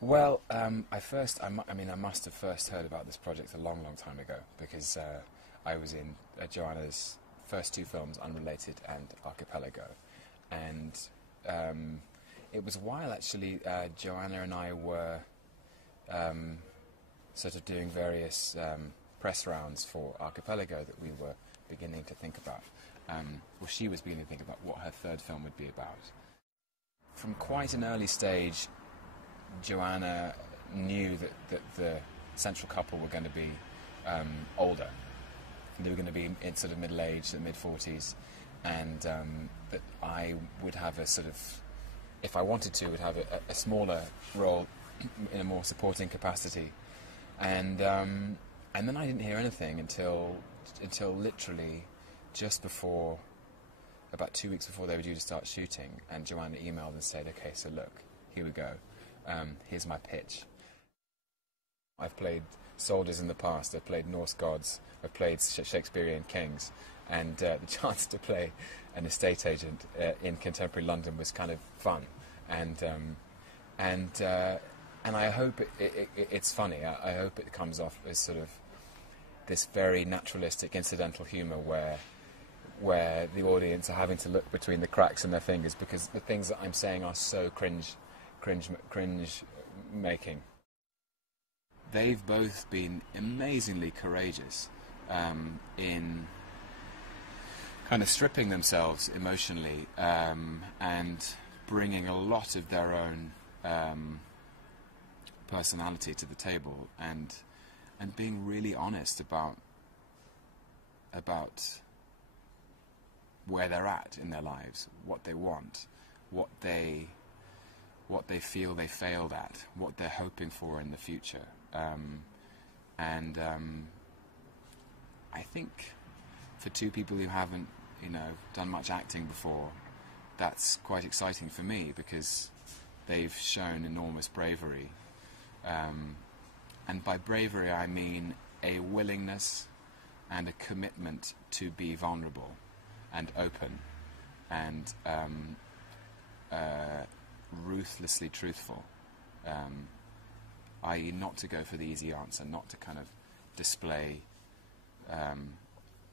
Well, I mean, I must have first heard about this project a long, long time ago because I was in Joanna's first two films, Unrelated and Archipelago, and it was a while actually. Joanna and I were sort of doing various press rounds for Archipelago that we were beginning to think about. Well, she was beginning to think about what her third film would be about. From quite an early stage, Joanna knew that the central couple were going to be older. They were going to be in sort of middle-aged, mid-40s, and that I would have a sort of, if I wanted to, would have a smaller role in a more supporting capacity. And then I didn't hear anything until literally just before, about 2 weeks before they were due to start shooting, and Joanna emailed and said, "Okay, so look, here we go. Here's my pitch. I've played soldiers in the past, I've played Norse gods, I've played Shakespearean kings, and the chance to play an estate agent in contemporary London was kind of fun, and I hope it's funny. I hope it comes off as sort of this very naturalistic, incidental humour where the audience are having to look between the cracks in their fingers because the things that I'm saying are so cringe making. They've both been amazingly courageous in kind of stripping themselves emotionally and bringing a lot of their own personality to the table and being really honest about where they're at in their lives, what they want, what they feel they failed at, what they're hoping for in the future. I think for two people who haven't, done much acting before, that's quite exciting for me because they've shown enormous bravery. And by bravery I mean a willingness and a commitment to be vulnerable and open and ruthlessly truthful, i.e. not to go for the easy answer, not to kind of display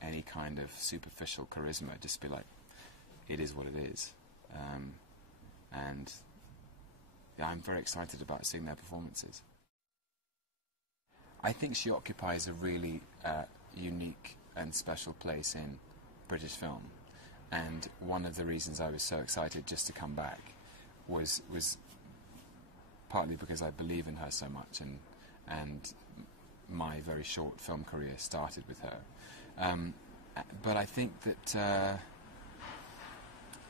any kind of superficial charisma, just be like, it is what it is. And yeah, I'm very excited about seeing their performances. I think she occupies a really unique and special place in British film, and one of the reasons I was so excited just to come back was partly because I believe in her so much, and my very short film career started with her. But I think that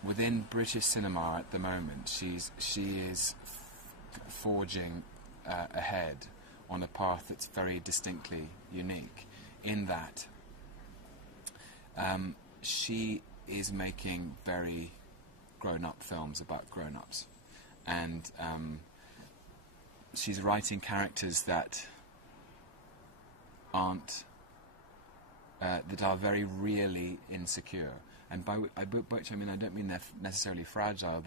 within British cinema at the moment, she is forging ahead on a path that's very distinctly unique, in that she is making very grown-up films about grown-ups, and she's writing characters that aren't that are very really insecure, and by which I mean I don't mean they're necessarily fragile.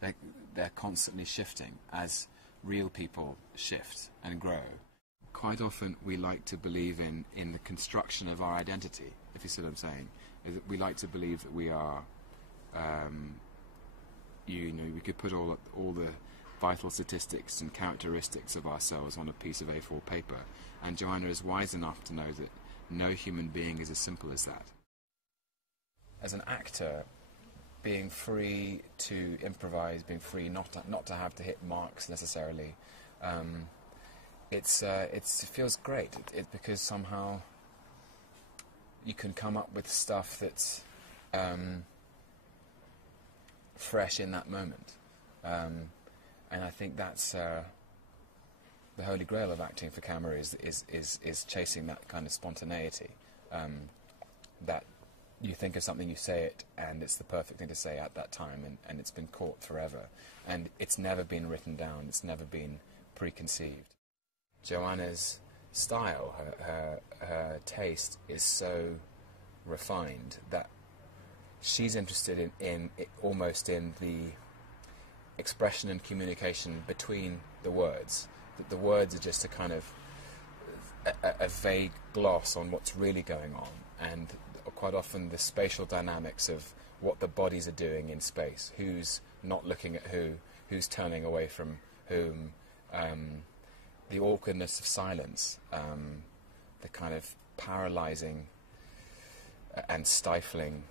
They're constantly shifting as real people shift and grow. Quite often we like to believe in the construction of our identity, if you see what I'm saying. We like to believe that we are, we could put all the vital statistics and characteristics of ourselves on a piece of A4 paper, and Joanna is wise enough to know that no human being is as simple as that. As an actor, being free to improvise, being free not to have to hit marks necessarily, it feels great. Because somehow you can come up with stuff that's fresh in that moment, and I think that's the holy grail of acting for camera is chasing that kind of spontaneity, that you think of something, you say it, and it's the perfect thing to say at that time, and it's been caught forever, and it's never been written down, it's never been preconceived. Joanna's style, her taste is so refined that she's interested in almost in expression and communication between the words. That the words are just a kind of a vague gloss on what's really going on, and quite often the spatial dynamics of what the bodies are doing in space, who's not looking at who's turning away from whom, the awkwardness of silence, the kind of paralyzing and stifling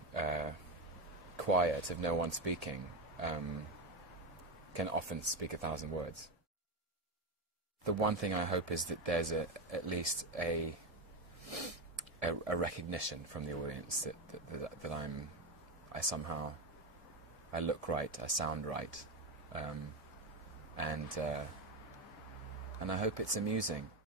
quiet of no one speaking, can often speak 1,000 words. The one thing I hope is that there's at least a recognition from the audience that I look right, I sound right, and I hope it's amusing.